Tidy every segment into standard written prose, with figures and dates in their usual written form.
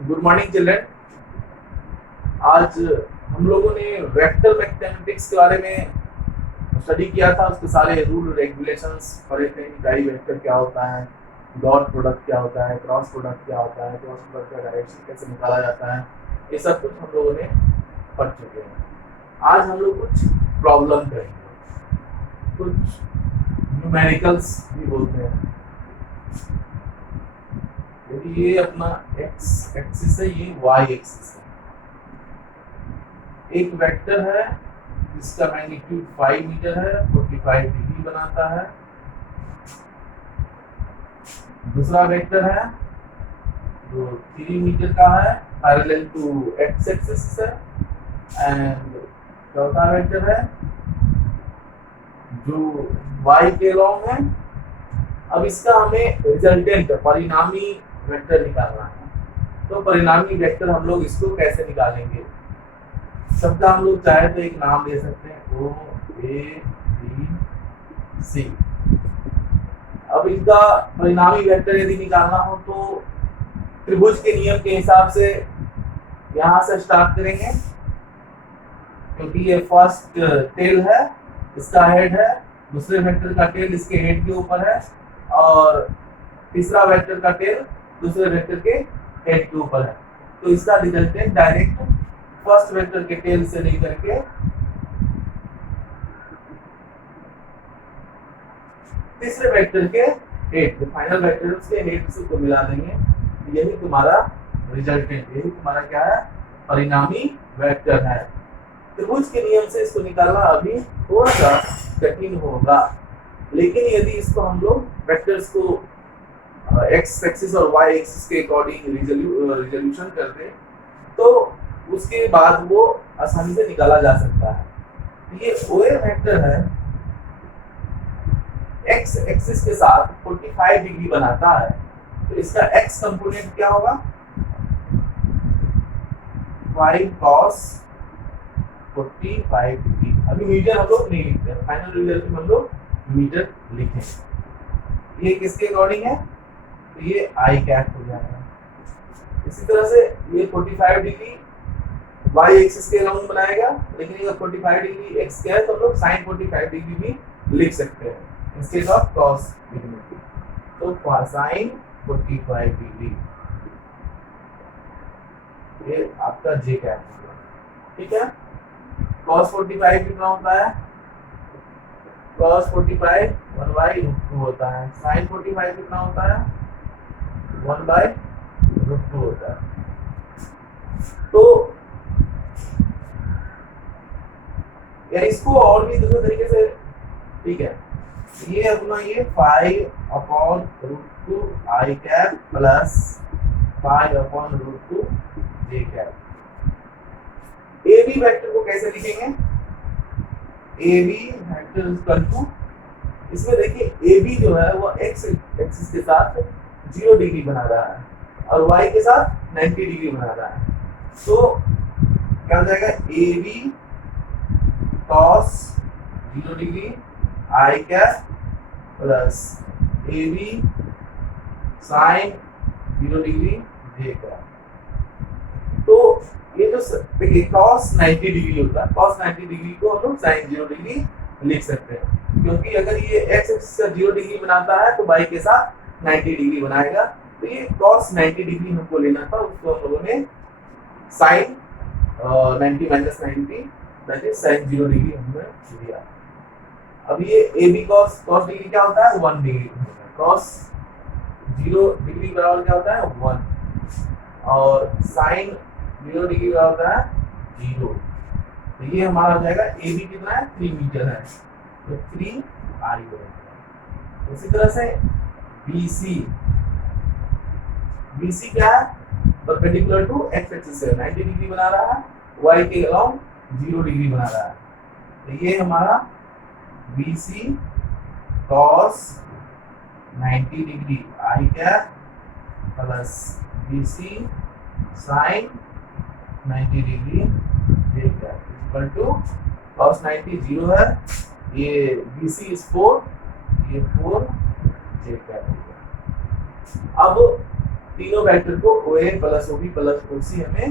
Good morning children. आज हम लोगों ने वेक्टर मैथमेटिक्स के बारे में स्टडी किया था। उसके सारे रूल रेगुलेशंस पढ़े थे। डाई वेक्टर क्या होता है, डॉट प्रोडक्ट क्या होता है, क्रॉस प्रोडक्ट क्या होता है, क्रॉस प्रोडक्ट का डायरेक्शन कैसे निकाला जाता है, ये सब कुछ हम लोगों ने पढ़ चुके हैं। आज हम लोग कुछ प्रॉब्लम करेंगे, कुछ न्यूमेरिकल्स भी बोलते हैं। यदि ये अपना एक्स एक्सिस है, ये वाई एक्सिस है। एक वेक्टर है जिसका मैग्नीट्यूड 5 मीटर है, 45 डिग्री बनाता है। दूसरा वेक्टर है जो 3 मीटर का है, पैरेलल टू एक्स एक्सिस है। एंड चौथा वेक्टर है जो वाई के लॉन्ग है। अब इसका हमें रिजल्टेंट परिणामी वेक्टर निकालना है। तो परिणामी वेक्टर हम लोग इसको कैसे निकालेंगे? सबका हम लोग चाहे तो एक नाम दे सकते हैं, ओ ए बी सी। अब इनका परिणामी वेक्टर यदि निकालना हो तो त्रिभुज के नियम के हिसाब से यहाँ से स्टार्ट करेंगे, क्योंकि ये फर्स्ट टेल है, इसका हेड है। दूसरे वेक्टर का टेल इसके हेड के ऊपर है, और तीसरा वेक्टर का टेल दूसरे वेक्टर के हेड के ऊपर है। तो इसका रिजल्टेंट डायरेक्ट फर्स्ट वेक्टर के टेल से लेकर के तीसरे वेक्टर के हेड, जो फाइनल वेक्टर है उसके हेड से को मिला देंगे। यही तुम्हारा रिजल्टेंट, यही तुम्हारा क्या है, परिणामी वेक्टर है। त्रिभुज के नियम से इसको निकालना अभी थोड़ा सा कठिन होगा, लेकिन यदि इसको हम लोग वेक्टर्स को एक्स एक्सिस और वाई एक्सिस के अकॉर्डिंग रिजोल्यूशन कर दें तो उसके बाद वो आसानी से निकाला जा सकता है। ये ओए वेक्टर है, एक्स एक्सिस के साथ 45 डिग्री बनाता है। तो इसका एक्स कंपोनेंट क्या होगा, 5 cos 45 डिग्री। अभी मीटर हम लोग नहीं लिखते, फाइनल रिजल्ट में हम लोग मीटर लिखें। ये किसके अकॉर्डिंग है, तो ये आई कैप हो जाएगा। इसी तरह से ये 45 डिग्री वाई एक्सिस के लॉन्ग बनाएगा, लेकिन ये 45 डिग्री एक्स क्या है तो हम लोग साइन 45 डिग्री भी लिख सकते हैं इंस्टेड ऑफ कॉस डिग्री। तो साइन 45 डिग्री ये आपका जे कैप होगा। ठीक है, cos 45 कितना होता है, cos 45 1/√2 होता है। sin 45 कितना होता है, 1/√2 होता है। तो या इसको और भी दूसरे तरीके से, ठीक है, ये अपना ये 5/√2 I cap plus 5/√2 J cap. A B vector को कैसे लिखेंगे, A B vector equal to, इसमें देखिए ए बी जो है वो एक्स एक्सिस के साथ 0 डिग्री बना रहा है और वाई के साथ 90 डिग्री बना रहा है। तो क्या हो जाएगा, A B cos 0 degree I cap plus A B sine 0 degree J cap. तो ये जो देखिए cos 90 डिग्री होता है, cos 90 डिग्री को हम लोग sin 0 डिग्री लिख सकते हैं, क्योंकि अगर ये x एक्सिस का 0 डिग्री बनाता है तो y के साथ 90 डिग्री बनाएगा। तो ये cos 90 डिग्री हमको लेना था, उसको हम लोगों ने sin 90 minus 90 that is sin 0 degree हमने लिया। अब ये a b cos डिग्री क्या होता है, 1 डिग्री। cos 0 डिग्री बराबर क्या होता है, 1, और sin 0 डिग्री का होता है 0। तो ये हमारा हो जाएगा ए बी कितना है, 3 मीटर है, तो 3 आई हो जाएगा। उसी तरह से बी सी क्या है, परपेंडिकुलर टू एक्स एक्सिस से 90 डिग्री बना रहा है, वाई के अलाउंग 0 डिग्री बना रहा है। तो ये हमारा B C cos 90 degree I cap plus B C sine 90 degree J cap equal to cos 90 0 है, ये BC इज 4, ये 4 जे कैप। अब तीनों वेक्टर को OA plus OB plus OC हमें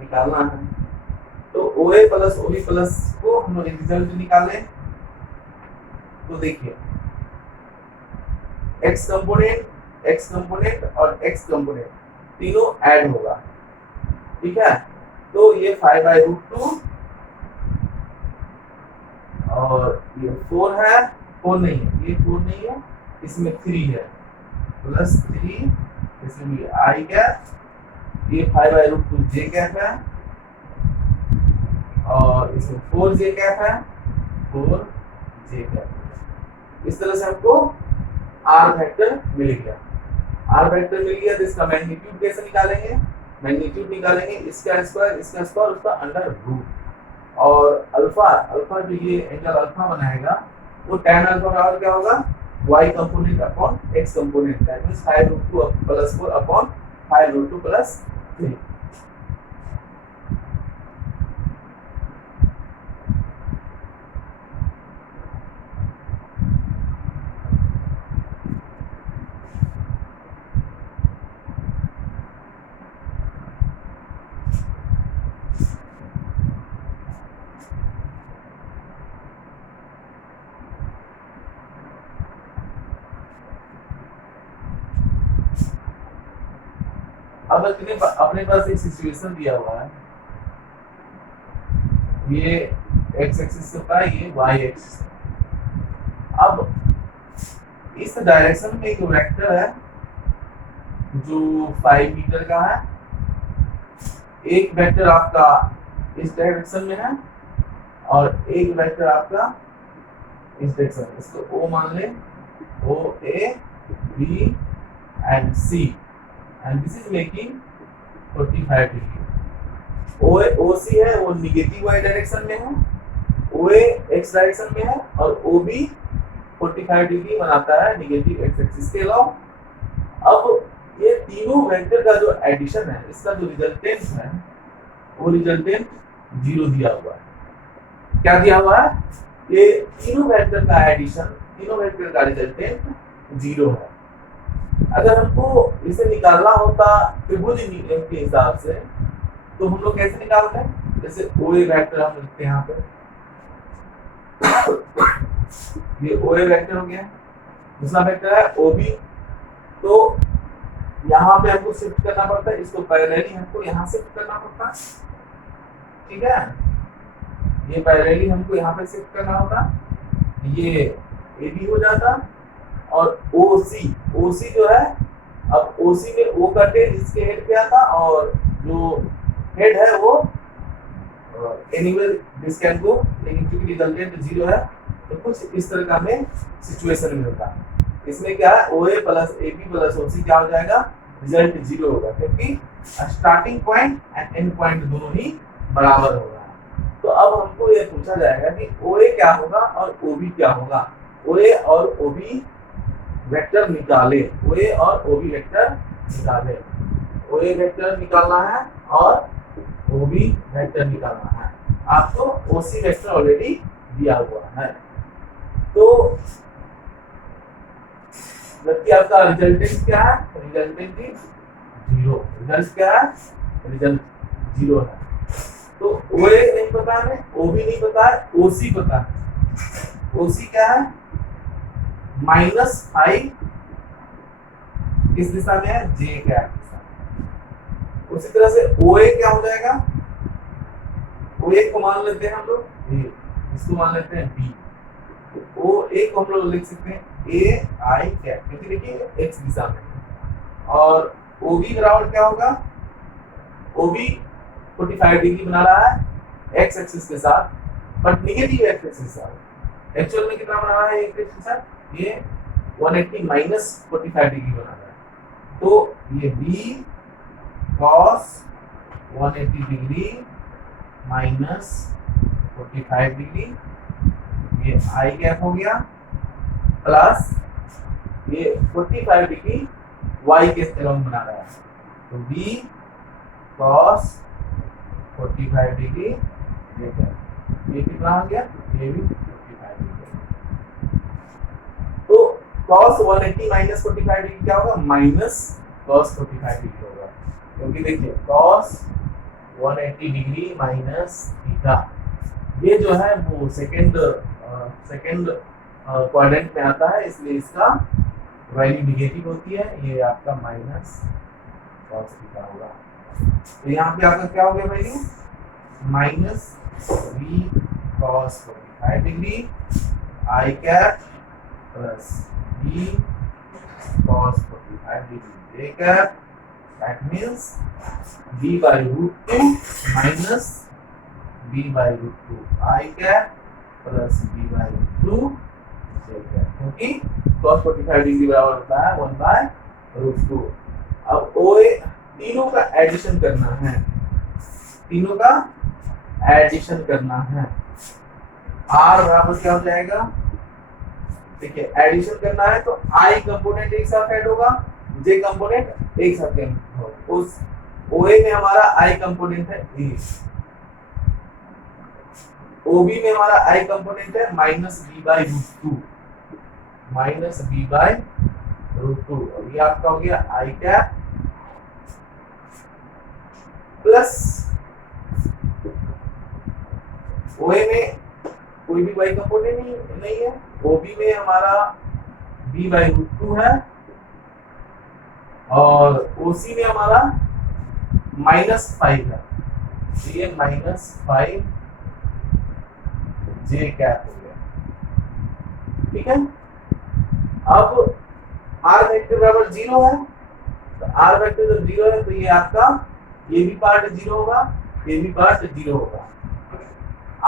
निकालना है। तो OA प्लस OB प्लस को हम रिजल्ट निकालें तो देखिए x कंपोनेंट और x कंपोनेंट तीनों ऐड होगा, ठीक है। तो ये 5/√2 और ये 4 है, 4 नहीं है, ये 4 नहीं है, इसमें 3 है, प्लस 3 इसमें भी i कैप, ये 5/√2 j कैप है और इसमें 4j कैप है, 4j कैप। इस तरह से हमको r वेक्टर मिल गया। r वेक्टर मिल गया तो इसका मैग्नीट्यूड कैसे निकालेंगे? मैग्नीट्यूड निकालेंगे इसका स्क्वायर उसका अंडर रूट और अल्फा जो ये एंगल अल्फा बनाएगा वो tan अल्फा बराबर क्या होगा? y component upon x component, that means 5√2 plus 4 upon 5√2 plus 3। अब अपने पास एक सिचुएशन दिया हुआ है, ये x एक्सिस होता है, ये y एक्सिस। अब इस डायरेक्शन में एक वेक्टर है जो 5 मीटर का है, एक वेक्टर आपका इस डायरेक्शन में है और एक वेक्टर आपका इस डायरेक्शन में। इसको O मान ले, O A B and C and this is making 45 degree. OC है वो निगेटिव y डायरेक्शन में है, OA x डायरेक्शन में है और OB 45 डिग्री बनाता है निगेटिव x एक्सिस के अलावा। अब ये तीनों वेक्टर का जो एडिशन है, इसका जो रिजल्टेंट है वो रिजल्टेंट 0 दिया हुआ है। क्या दिया हुआ है? ये तीनों वेक्टर का एडिशन, तीनों वेक्टर का रिजल्टेंट 0 है। अगर हमको इसे निकालना होता त्रिभुज के हिसाब से तो हम लोग कैसे निकालते हैं? जैसे OA वेक्टर हम लिखते हैं यहाँ पे, ये OA वेक्टर हो गया, दूसरा वेक्टर है OB, तो यहाँ पे हमको शिफ्ट करना पड़ता है, इसको पैरेलली हमको यहाँ शिफ्ट करना पड़ता है, ठीक है। ये पैरेलली हमको यहाँ पे शिफ्ट करना होता, ये AB हो जाता और OC जो है, अब OC में O का टेल इसके हेड पे आता और जो हेड है वो एनीवेयर दिस कैन गो, लेकिन क्योंकि रिजल्टेंट 0 है तो कुछ इस तरह का हमें सिचुएशन मिलता है। इसमें क्या है? OA plus AB plus OC क्या हो जाएगा? रिजल्ट 0 होगा, क्योंकि starting point and and point दोनों ही बराबर होगा। तो अब हमको ये पूछा जाएगा कि OA क्या होगा और OB क्या होगा। OA और OB वेक्टर निकाले, OA और OB वेक्टर निकाले। OA वेक्टर निकालना है और OB वेक्टर निकालना है। आपको OC वेक्टर ऑलरेडी दिया हुआ है, तो जबकि आपका रिजल्टेंट क्या है? रिजल्टेंट 0। रिजल्ट क्या है? रिजल्ट 0 है। तो OA नहीं पता है, OB नहीं पता है, OC पता है। OC क्या है? -5 किस दिशा में है? J क्या दिशा में। उसी तरह से OA क्या हो जाएगा? OA को मान लेते हैं हम लोग A, इसको मान लेते हैं B। तो OA को हम लोग लिख सकते हैं AI कैप, क्योंकि देखिए x दिशा में। और OB बराबर क्या होगा? OB 45 डिग्री बना रहा है x एक्सिस के साथ, बट निगेटिव x एक्सिस के साथ। एक्चुअल में कितना बना रहा है x एक्सिस के साथ? ये 180 माइनस 45 डिग्री बना रहा है। तो ये B cos 180 degree minus 45 degree, ये I कैप हो गया, प्लस ये 45 डिग्री y के अलोंग बना रहा है। तो B cos 45 डिग्री, ये कितना हो गया? ये भी 45 डिग्री। तो cos 180 माइनस 45 डिग्री क्या होगा? cos 45 डिग्री होगा, क्योंकि देखिए cos 180 डिग्री माइनस थीटा, ये जो है वो सेकंड क्वाड्रेंट में आता है, इसलिए इसका वैल्यू निगेटिव होती है, ये आपका माइनस cos थीटा होगा। तो यहाँ पे आपका क्या हो गया value, minus v cos 45 degree i cap plus v cos 45 degree j cap, that means v by root 2 minus v by root 2 i cap plus v by root 2 j cap, क्योंकि cos 45 degree बराबर होता है 1 by root 2। अब OA तीनों का addition करना है, तीनों का एडिशन करना है, R बराबर क्या हो जाएगा, देखिए एडिशन करना है तो I कंपोनेंट एक साथ ऐड होगा, J कंपोनेंट एक साथ ऐड होगा। उस OA में हमारा I कंपोनेंट है A, OB में हमारा I कंपोनेंट है minus B by root 2, minus B by root 2, और ये आपका हो गया I कैप प्लस OA में कोई भी y कंपोनेंट नहीं है, OB में हमारा b बाई रूट 2 है, और OC में हमारा माइनस 5 है, तो ये माइनस 5 j कैप हो गया, ठीक है। अब r वेक्टर बराबर 0 है, तो r वेक्टर जब 0 है तो ये आपका ये भी पार्ट 0 होगा, ये भी पार्ट 0 होगा,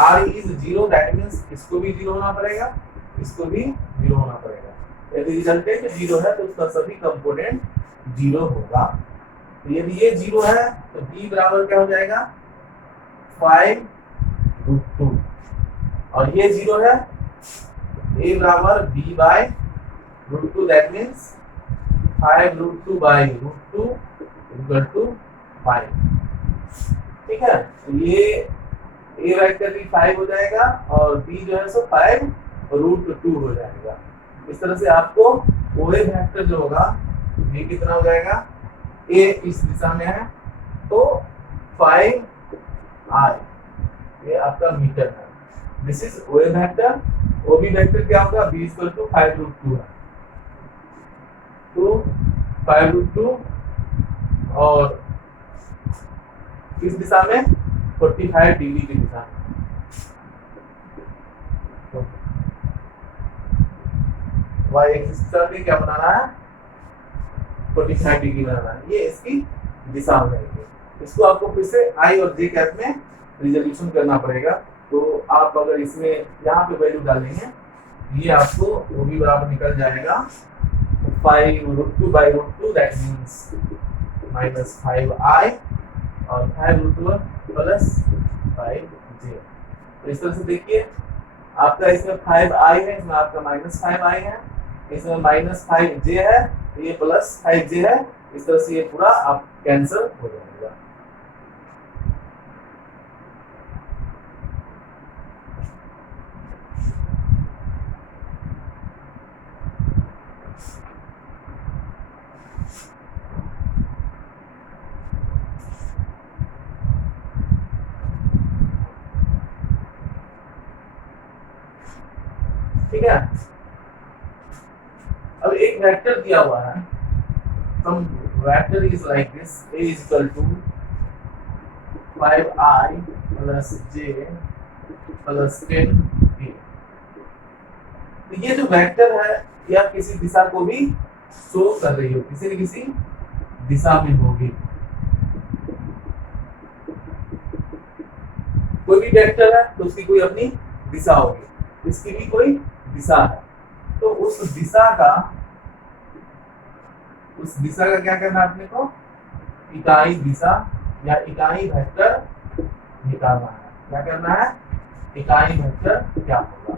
r is 0, दैट मींस इसको भी 0 होना पड़ेगा, इसको भी 0 होना पड़ेगा। यदि रिजल्टेंट 0 है तो उसका सभी कंपोनेंट 0 होगा। तो यदि ये 0 है तो b बराबर क्या हो जाएगा 5 रूट 2, और ये 0 है a बराबर b by root 2, that means 5 root 2 by root 2 equal to 5, ठीक है। तो ये a वेक्टर भी 5 हो जाएगा और b जो है सो 5 रूट 2 हो जाएगा। इस तरह से आपको OA वेक्टर जो होगा ये कितना हो जाएगा, a इस दिशा में है तो 5i, ये आपका मीटर है, this is OA vector. OB vector क्या होगा, b इक्वल टू 5 रूट 2 है, तो 5 रूट 2 और इस दिशा में 45 डिग्री की दिशा में, तो y एक्सिस पे क्या बनाना है 45 डिग्री बनाना है, ये इसकी दिशा हो जाएगी। इसको आपको फिर से I और J कैप में रिजोल्यूशन करना पड़ेगा, तो आप अगर इसमें यहाँ पे वैल्यू डालेंगे ये आपको वो भी बराबर निकल जाएगा 5 root 2 by root 2, that means minus 5i और 5 रूट 2 प्लस 5j। तो इस तरह से देखिए आपका इसमें 5i है, इसमें आपका माइनस 5i है, इसमें माइनस 5j है, तो ये प्लस 5j है, इस तरह से ये पूरा आप कैंसिल हो जाएगा। ठीक है। अब एक वेक्टर दिया हुआ है, some vector is like this, a is equal to 5i plus j plus 10k। तो ये जो वेक्टर है यह किसी दिशा को भी शो कर रही हो, किसी न किसी दिशा में होगी। कोई भी वेक्टर है तो उसकी कोई अपनी दिशा होगी, इसकी भी कोई दिशा है, तो उस दिशा का क्या करना है अपने को, इकाई दिशा या इकाई वेक्टर निकालना है। क्या करना है, इकाई वेक्टर क्या होगा।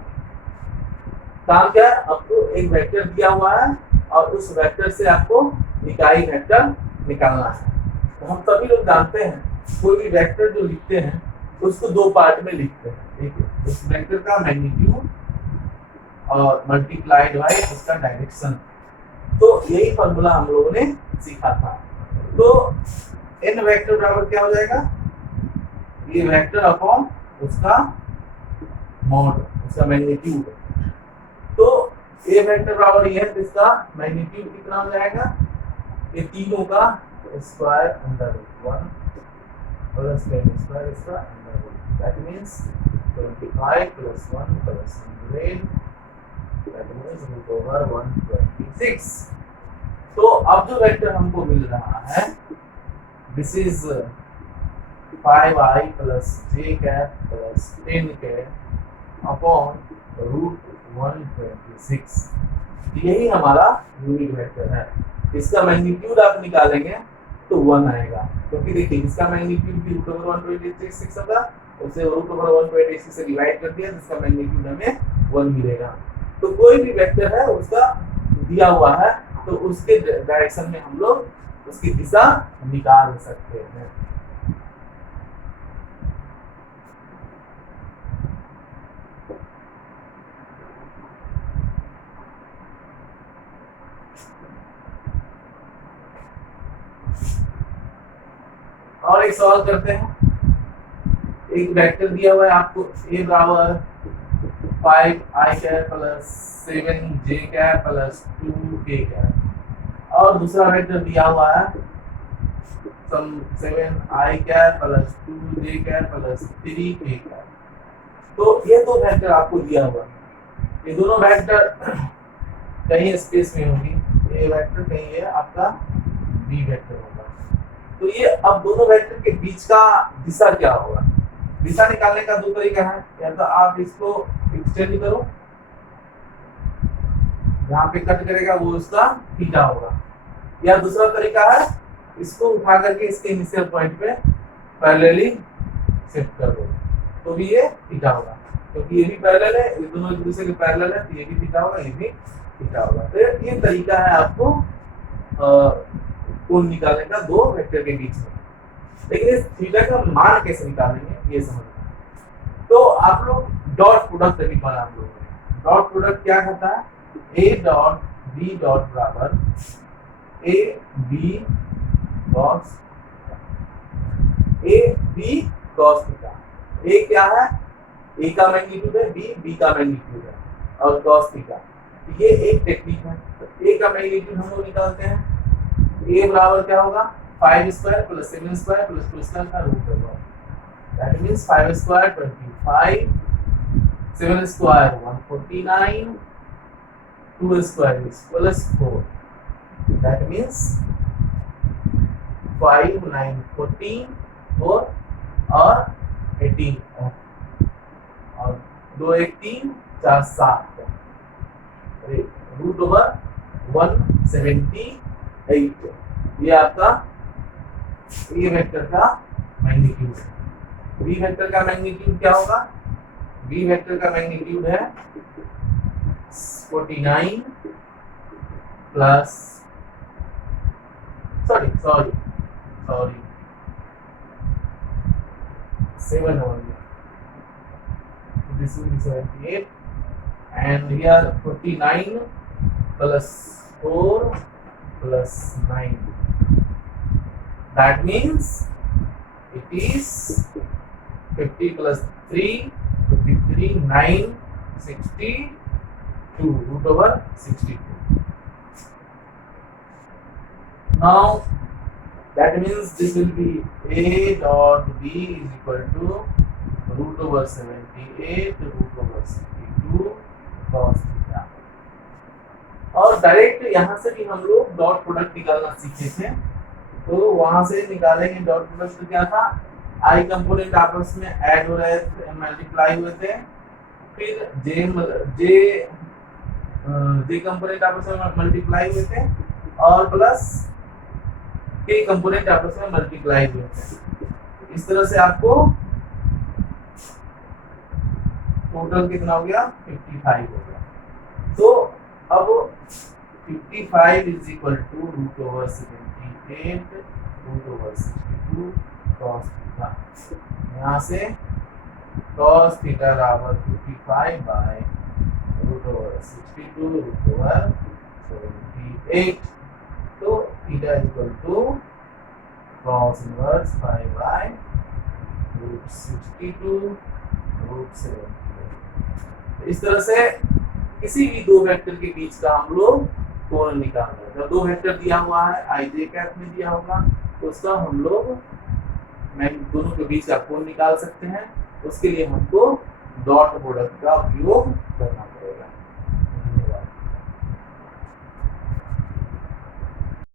काम क्या है, आपको एक वेक्टर दिया हुआ है और उस वेक्टर से आपको इकाई वेक्टर निकालना है। तो हम सभी लोग जानते हैं कोई भी वेक्टर जो लिखते हैं उसको दो पार्ट में लिखते हैं, ठीक है, उस वेक्टर का मैग्नीट्यूड और मल्टीप्लाइड बाय उसका डायरेक्शन। तो यही फॉर्मूला हम लोगों ने सीखा था। तो n वेक्टर बराबर क्या हो जाएगा, ये वेक्टर अपॉन उसका मॉड, उसका मैग्नीट्यूड। तो a वेक्टर बराबर ये है, इसका मैग्नीट्यूड कितना हो जाएगा, ये तीनों का square under root 1 plus 10 square इसका under root, that means 25 plus 1 plus 100, that means root over 126। तो अब जो वेक्टर हमको मिल रहा है, this is 5i plus j cap plus 10 cap upon root 126, यही हमारा यूनिट वेक्टर है। इसका मैग्नीट्यूड आप निकालेंगे तो 1 आएगा, क्योंकि देखिए इसका मैग्नीट्यूड भी रूट ओवर 126 होगा, उसे रूट ओवर 126 से डिवाइड कर दिया, जिसका मैग्नीट्यूड हमें 1 मिलेगा। तो कोई भी वेक्टर है उसका दिया हुआ है, तो उसके डायरेक्शन में हम लोग उसकी दिशा निकाल सकते हैं। और एक सवाल करते हैं, एक वेक्टर दिया हुआ है आपको, a बराबर 5i cap plus 7j cap plus 2k cap, और दूसरा वेक्टर दिया हुआ है सम 7i cap plus 2j cap plus 3k cap. तो ये दो वेक्टर आपको दिया हुआ है, ये दोनों वेक्टर कहीं स्पेस में होंगी, a वेक्टर कहीं ये आपका b वेक्टर होगा। तो ये अब दोनों वेक्टर के बीच का दिशा क्या होगा, दिशा निकालने का दो तरीका है, या तो आप इसको एक्सटेंड करो, जहाँ पे कट करेगा वो उसका थीटा होगा, या दूसरा तरीका है इसको उठा करके इसके इनिशियल पॉइंट पे पैरेलली शिफ्ट कर दो, तो भी ये थीटा होगा, क्योंकि ये भी पैरेलल है, ये दोनों एक दूसरे के पैरेलल है, तो ये भी थीटा होगा, ये भी थीटा होगा। तो ये तरीका है आपको कोण निकालने का दो वेक्टर के बीच में। लेकिन इस थीटा का मान कैसे निकालेंगे ये समझना है। तो आप लोग डॉट प्रोडक्ट अभी पढ़ा आप लोगों ने, डॉट प्रोडक्ट क्या कहता है, a डॉट b डॉट बराबर a b cos theta. a क्या है, a का मैग्नीट्यूड है, b का मैग्नीट्यूड है, और cos थीटा, ये एक टेक्निक है। a का मैग्नीट्यूड हम लोग निकालते हैं, a बराबर क्या होगा, 5 square plus 7 square plus 2 square का रूट होगा, that means 5 square 25, 7 square 149, 2 square is plus 4, that means 5 9 14 4 और 18 और 2 1 3 4 7, रूट ओवर 178, ये आपका ए वेक्टर का मैग्नीट्यूड है। बी वेक्टर का मैग्नीट्यूड क्या होगा, बी वेक्टर का मैग्नीट्यूड है 49 plus sorry 7 only, this will be 78, and here 49 plus 4 plus 9, that means it is 50 plus 3 53 9 62 root over 62. Now that means this will be a dot b is equal to root over 78 root over 62 cos theta। और direct यहाँ से भी हम लोग dot product निकालना सीखे थे, तो वहां से निकालेंगे डॉट प्रोडक्ट। तो क्या था, आई कंपोनेंट आपस में ऐड हो रहे थे, मल्टीप्लाई हुए थे, फिर जे कंपोनेंट आपस में मल्टीप्लाई हुए थे, और प्लस के कंपोनेंट आपस में मल्टीप्लाई हुए थे। इस तरह से आपको टोटल कितना हो गया, 55 हो गया। तो अब 55 is equal to root over 78 root over 62 cos theta. यहाँ से cos थीटा बराबर 55 by root over 62 root over 78। तो theta equal to cos inverse 5/√62√7। इस तरह से किसी भी दो वेक्टर के बीच का हम लोग कोण निकाल रहे हैं। जब दो वेक्टर दिया हुआ है i j कैप में दिया होगा तो उसका हम लोग दोनों के बीच का कोण निकाल सकते हैं। उसके लिए हमको डॉट प्रोडक्ट का उपयोग करना